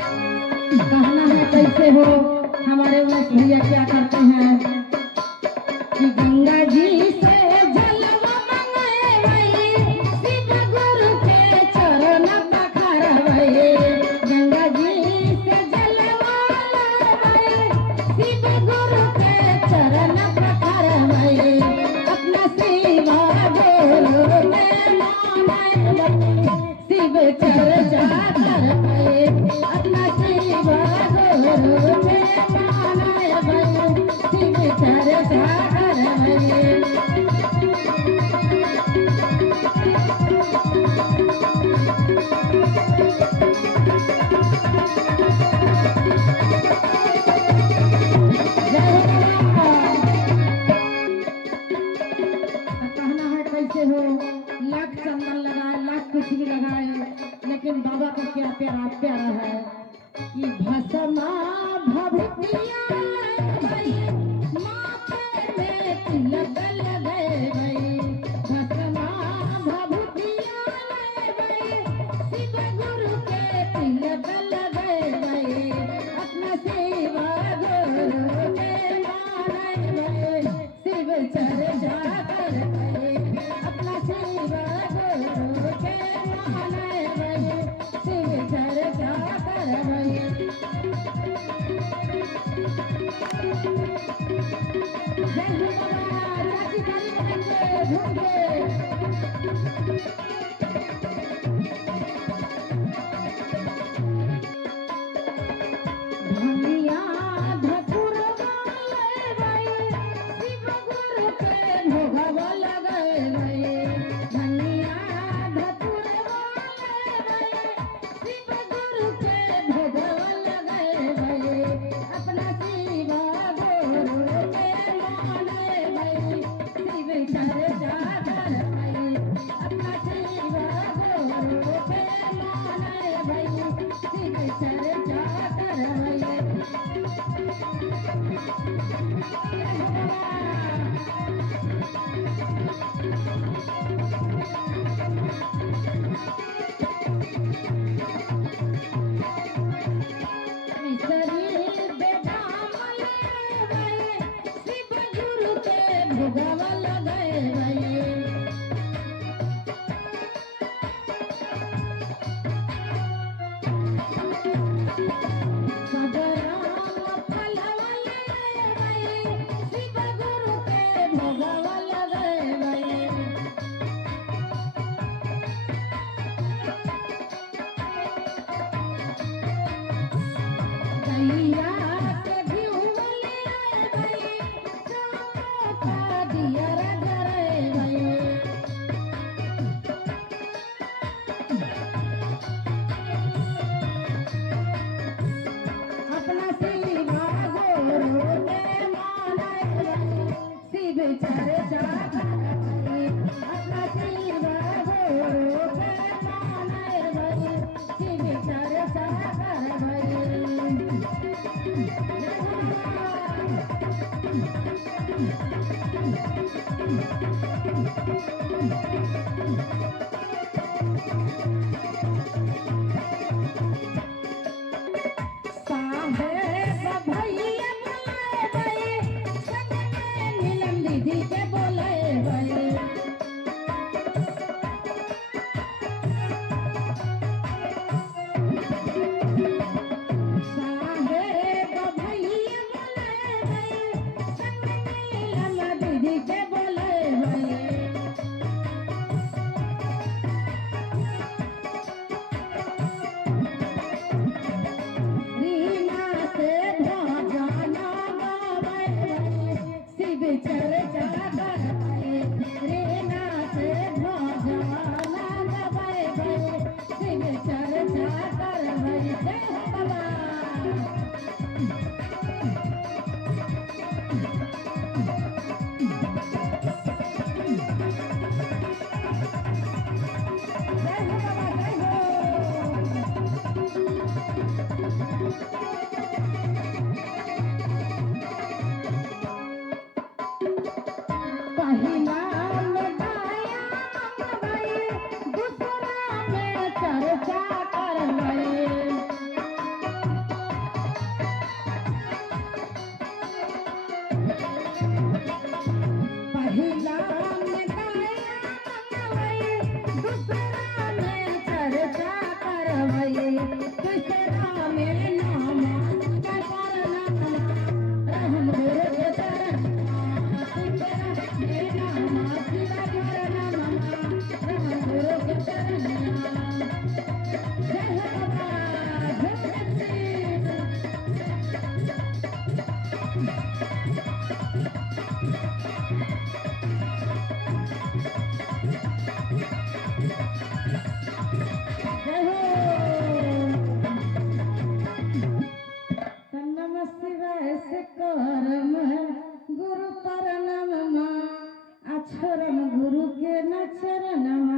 कहना है कैसे हो हमारे उमेश भैया क्या करते हैं कि गंगा जी से जलवा मंगवाई शिव गुरु के चरण पखारवाई गंगा जी से जलवा मंगवाई शिव गुरु के चरण पखारवाई अपना शिवा गुरु में मानवाई शिव चर्चा करवाई अपना शिवा गुरु में मानवाई शिव चर्चा करवाई कहना है कैसे हो लाख चंदन लगाए लाख कुछ भी लगाए लेकिन बाबा का क्या प्यारा प्यारा है कि भसमा भभूतिया लगाई माथे में तिलक लगाई भसमा भभूतिया लगाई शिव गुरु के तिलक लगाई अपना शिवा गुरु के मानवाई शिव चर्चा करवाई अपना शिवा गुरु के मानवाई शिव चर्चा करवाई गैया के घिउवा ले आए चौका दिया जरे गए अपना शिवा गोरो के माने शिव चर्चा करे अपना शिवा गोरो के माने शिव चर्चा करे साहेब भैया बुलाए संग में नीलम दीदी के बोले साहेब भैया बुलाए संग में नीलम दीदी के बोले रीना से भजना गावे शिव चर्चा करे रीना से भजना गावे शिव चर्चा करे जय हो बाबा जय हो बाबा जय हो पहला में गाया मंगवाई दूसरा में चर्चा करवाई पहला में गाया मंगवाई दूसरा में चर्चा करवाई तीसरा में नाम का करना रहम गुरु के चरण नमः शिवाय से करम गुरु परनम अक्षरम गुरु के न चरणम